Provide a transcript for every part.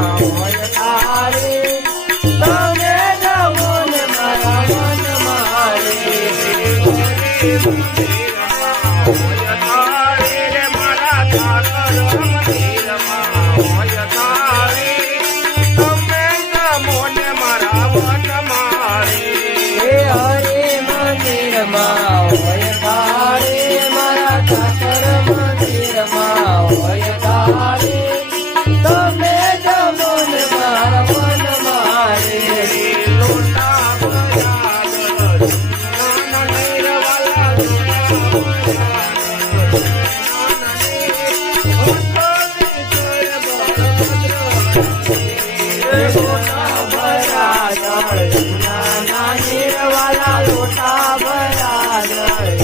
હોય તારે તમે જમો ને મારા મન મારે હોય તારે રે મારા ઠાકર મંદિરમાં હોય તારે તમે જમો ને મારા મન મારે હરે મંદિરમાં હોય તારે મારા ઠાકર મંદિરમાં હોય તારે તમે જમો ને મારા મન મારે લોટા ભરાગળ નીરવાલા લોટા ભરા જળ નાના નીરવાલા લોટા ભરા જળ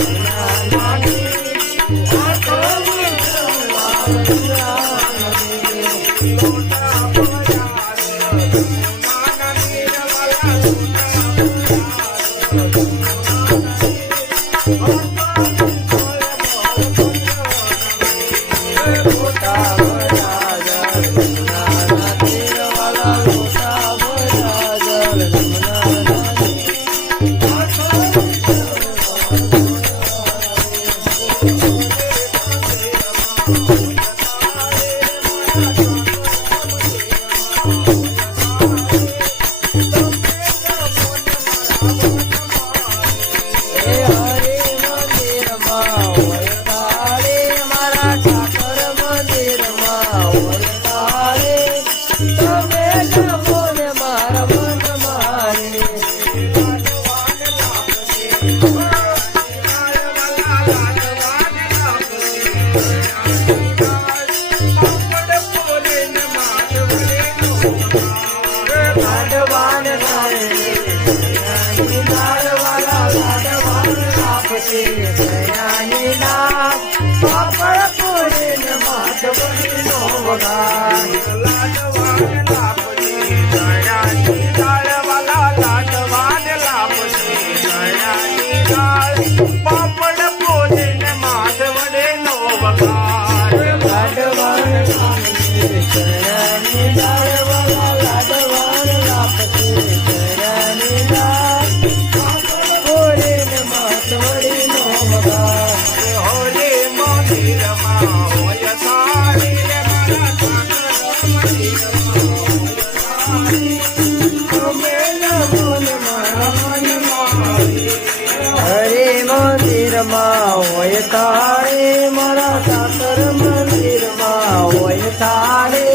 હોય તારે મારા ઠાકર મંદિરમાં હોય તારે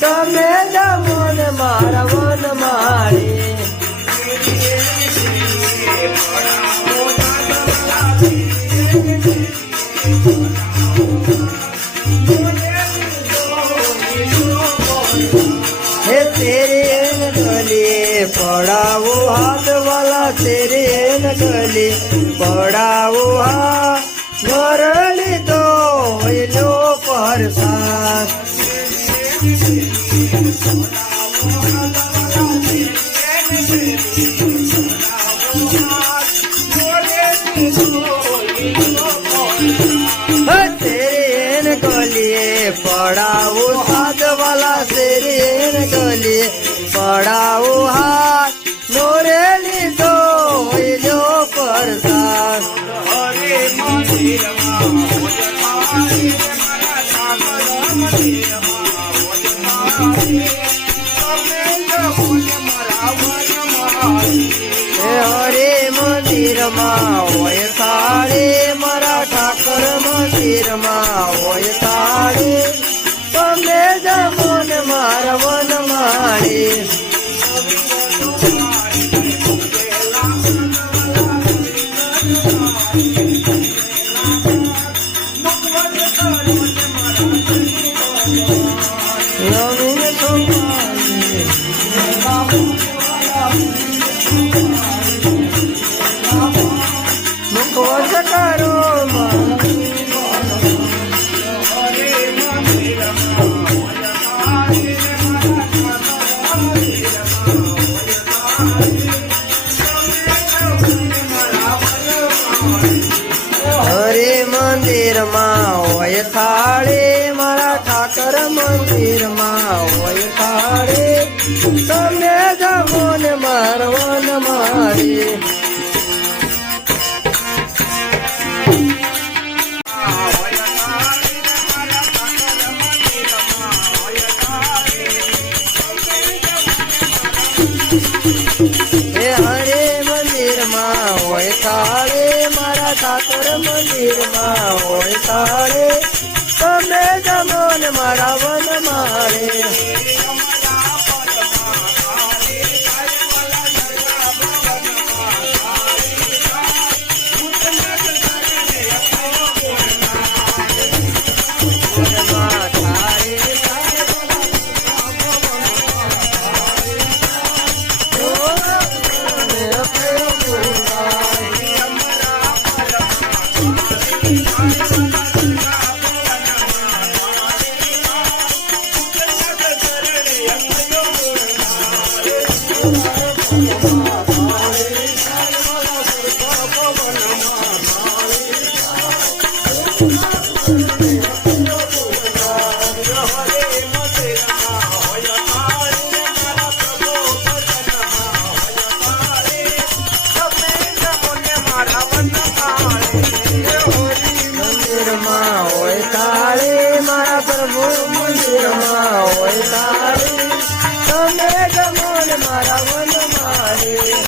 તમે જમો ને મારા વન મારે હે તેરે ગલે પડાવો હાથ વાલા તેરે ગલે પડાવો હા મરલી તો એનો પરસાદ તેરે ગલીએ પડાવો હાથ વાલા તેરે ગલીએ પડાવો હાથ નોરેલી તો એનો પરસાદ હરે મંદિરમાં હોય તારે મારા ઠાકર મંદિરમાં હોય તારે તમે જમો ને મારા મન મારે હરે મંદિરમાં હોય તારે મારા ઠાકર મંદિરમાં હોય તારે તમે જમો ને મારા વન મારે મંદિરમાં હોય થાળે મારા ઠાકર મંદિરમાં હોય થાળે થાળે તમે જમો ને મારવન મારે હે હરે મંદિરમાં હોય થાળે મારા ઠાકોર મંદિરમાં હોય થાળે તમે જમો ને મારા વન મારે મંદિરમાં